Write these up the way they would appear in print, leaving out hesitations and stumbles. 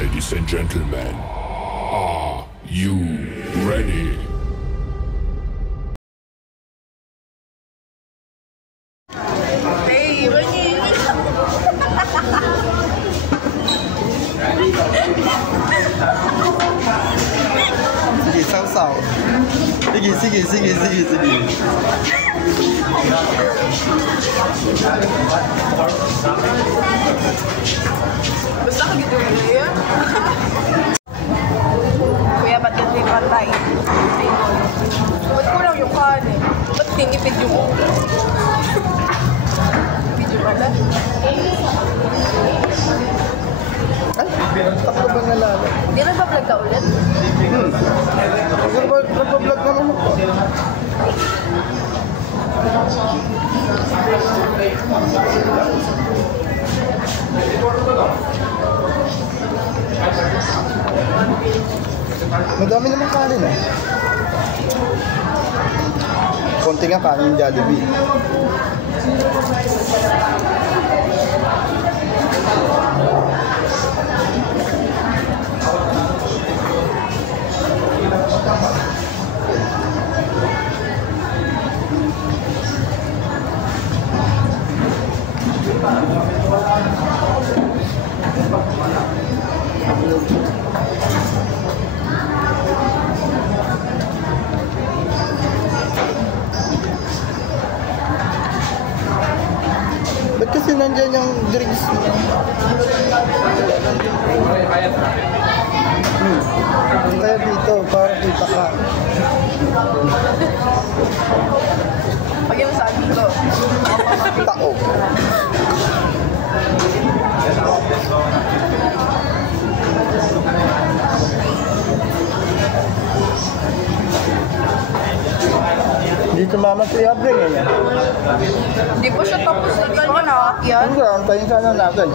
Ladies and gentlemen, are you ready? Sige, saw-saw. Sige. Basta ka gitu ya. Kuya, ba't ganito yung patay? Ba't kulang yung kanin? Ba't tinipid yung ulo? Video pala. Ay, takbo ba nalala? Hindi nagpa-vlog ka ulit? Nagpa-vlog naman ako. Madami naman kanin eh. Konti nga kanin Jollibee. Ba't kasi nandyan yung drinks? Kaya dito, para kita ka. Pag yung sabi ko, Tao. Dito mama si Abreng eh. hindi pa siya tapos na gano'n nakakyan. Hindi, antayin sana natin.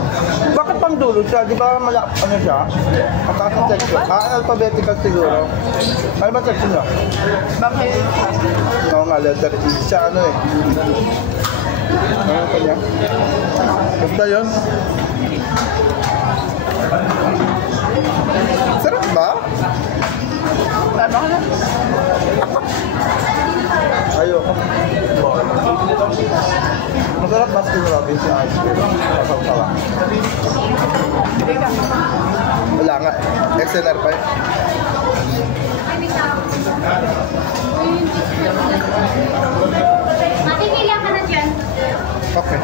Bakit pang dulo siya? Di ba ano siya? Mataas ang section. Alphabetical siguro. Ano ba section niya? Bakit? Oo nga, letter E. Siya ano eh. Ano pa niya? Basta yun. Sarap ba? Ano ka na? Ayoko. Masarap Baskin Robbins yung ice cream. Masaw-sawa. Hindi ka. Wala nga. XNR pa eh. Matipila ka na dyan. Okay.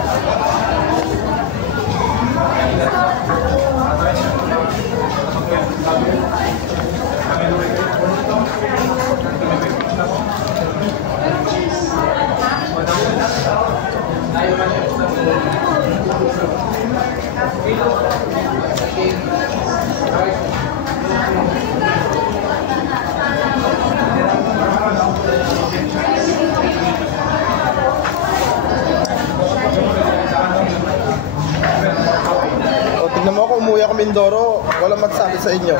O, tignan mo ako, umuwi ako Mindoro. Walang magsabi sa inyo.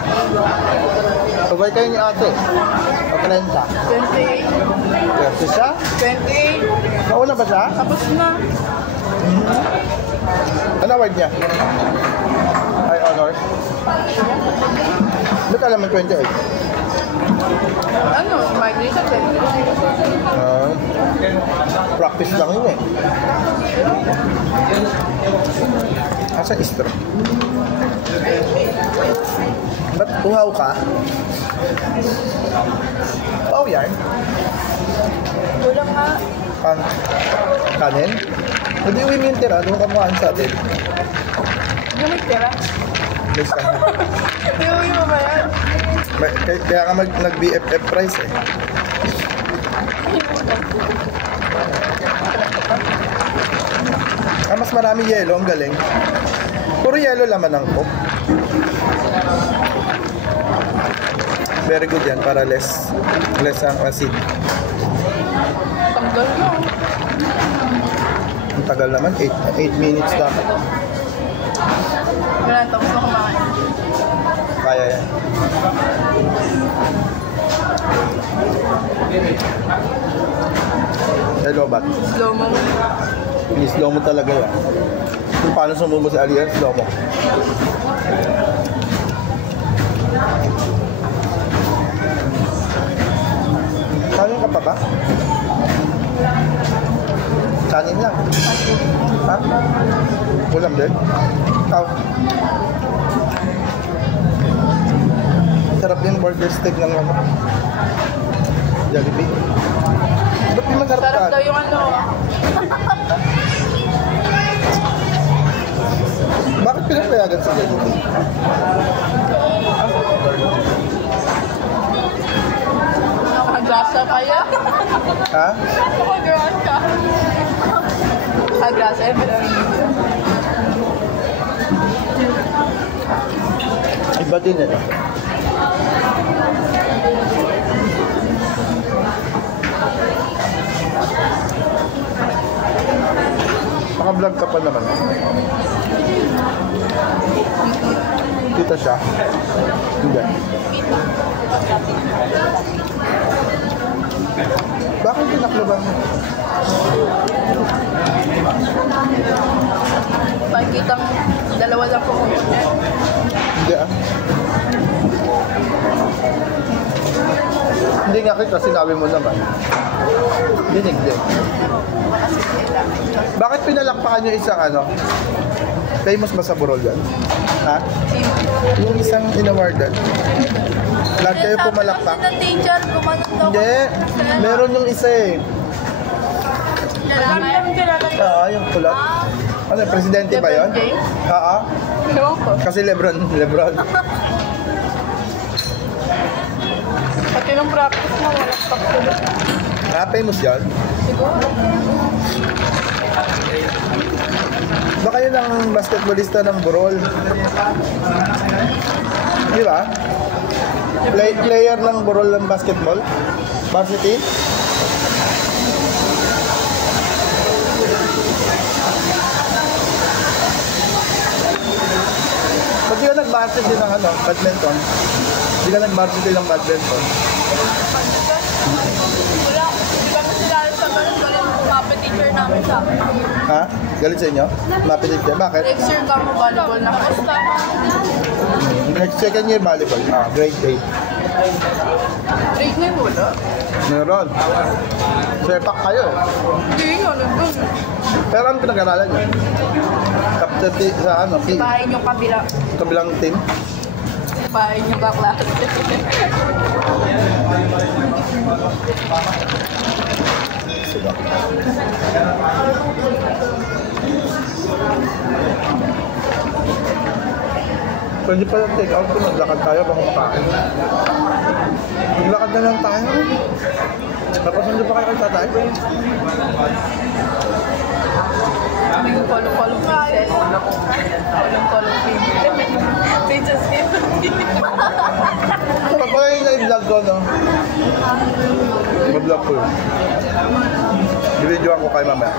Sabay kayo ni ate. O, 30. 28. Kasi siya? 28. Nauna ba siya? Tapos na. Ano award niya? Ay, honor. Ba't ka naman 28? Ano? Migrate sa 10. Practice lang yun eh. Asa istro? Ba't uhaw ka? Oh, yan. Kulang nga. Kanin? Hindi uwi mo yung tira, doon ka muhaan sa atin. Hindi mo tira. Next time. Iuwi mo ba yan? Kaya ka nag-BFF price eh. Mas marami yelo, ang galing. Puro yelo laman ang coke. Very good yan, para less ang acid. Tanggal mo. Ang tagal naman, 8 minutes dapat. Wala, tapos na kumain. Kaya yan. Hello, bat? Slow mo. Slow mo talaga yan. Kung paano sumubo si Aliyah, slow mo. pa ba? Kanin lang. Ha? Ulam din? Ikaw? Sarap yung burger steak ng ano. Jollibee. Ba't di masarap Sarap ka? daw yung ano. Bakit pinapayagan sa Jollibee? Nakagasa kaya? Ha? Nakagasa. Nakagasa, eh, pero Iba din eh. Naka-vlog ka pa naman. Kita siya? Hindi. Bakit pinakluban mo? Pagkitang dalawa lang po kami. Hindi ah. Hindi nga kita, sinabi mo naman. Dinig din. Bakit pinalakpakan yung isang ano? Famous ba sa Burol yan? Ha? Yung isang inawardan. Lahat kayo pumalakpak. Sabi ng teacher, gumanon daw. Hindi. Meron yung isa eh. Sabi namin kilala yun. Oo, yung kulot. Ano, presidente ba yun? Lebron James? Oo. Ewan ko. Kasi Lebron. Pati nung practice mo, walang pagsulat. Ah, famous yun? Siguro. Baka yun ang basketballista ng Burol. Di ba? Player ng Burol ng basketball? Varsity? Ba't di ka nag-varsity ng ano, badminton? Di ka nag-varsity ng badminton? Wala. Hindi kami silala sa ganun. Wala yung mapa teacher namin sa akin. Ha? Galit sa inyo? Mapilip ka? Bakit? Next year kami volleyball na. Basta. Next second year volleyball. Ah, grade 8. Grade na yung wala. Meron. Sepak kayo eh. Hindi nga, nandun. Pero ano pinag-aralan niyo? Captain sa ano? Bahay niyong kabila. Kabilang team? Bahay niyong bakla. Sige. Pwede pa lang take out kung naglakad tayo baka makain. Naglakad na lang tayo. Tapos hindi pa kayo kay tatay? May follow-follow princess. Follow-follow princess. Kapag pala yung na-vlog ko, no? Mag-vlog ko yun. I-videoan ko kayo mamaya.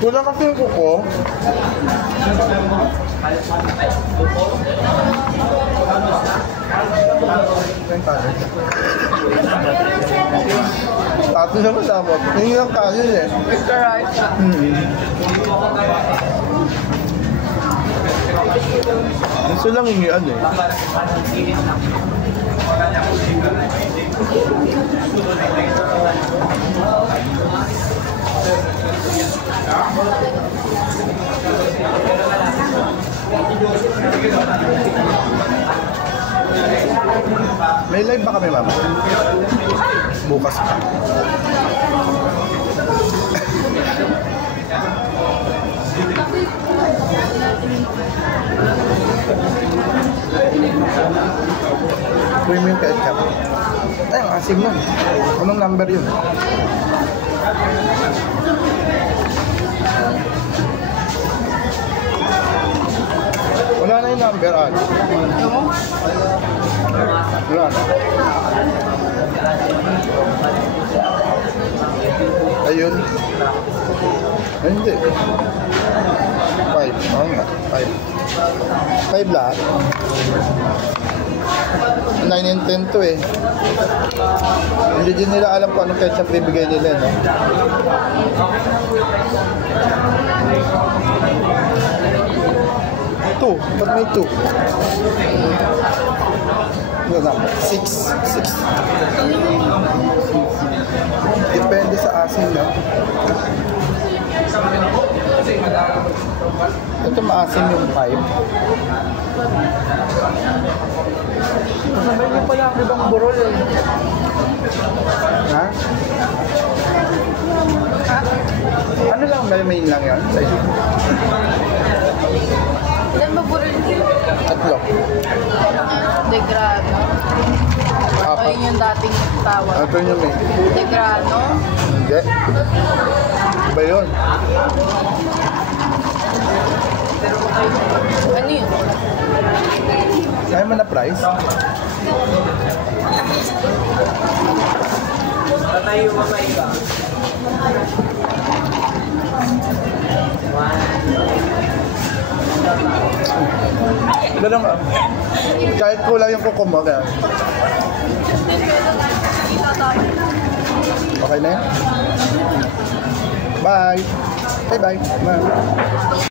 Wala kasi yung kuko. Tapos naman dapat. Hindi lang kanin eh. Mr. Rice. Gusto lang yung ano eh. May live ba kami, mama? Bukas pa. Premium ketchup. Ay, ang asim nun. Anong number yun? Wala na yung number, Ad. Wala na. Ayun. Ay, hindi. 5. Oo nga. 5. 5 lahat. 9 and 10 to eh. Hindi din nila alam kung anong ketchup bibigay nila, no? Two. Ba't may two? Ano na? Six. Depende sa asin, no? Ito maasim yung 5. Kasabay niyo pala ang ibang burol eh. Ha? Ano lang, main lang yan? Ilan ba burol nyo? Tatlo. Degrano. Apat. Ayun yung dating tawag. Ito yung main. Degrano. Hindi. Iba yun. Ano yun? Kaya mo na price? Tatayo mo ba iba? Ganun, kahit kulang yung kuko mo, kaya. Okay na yan? Bye! Bye-bye! Bye!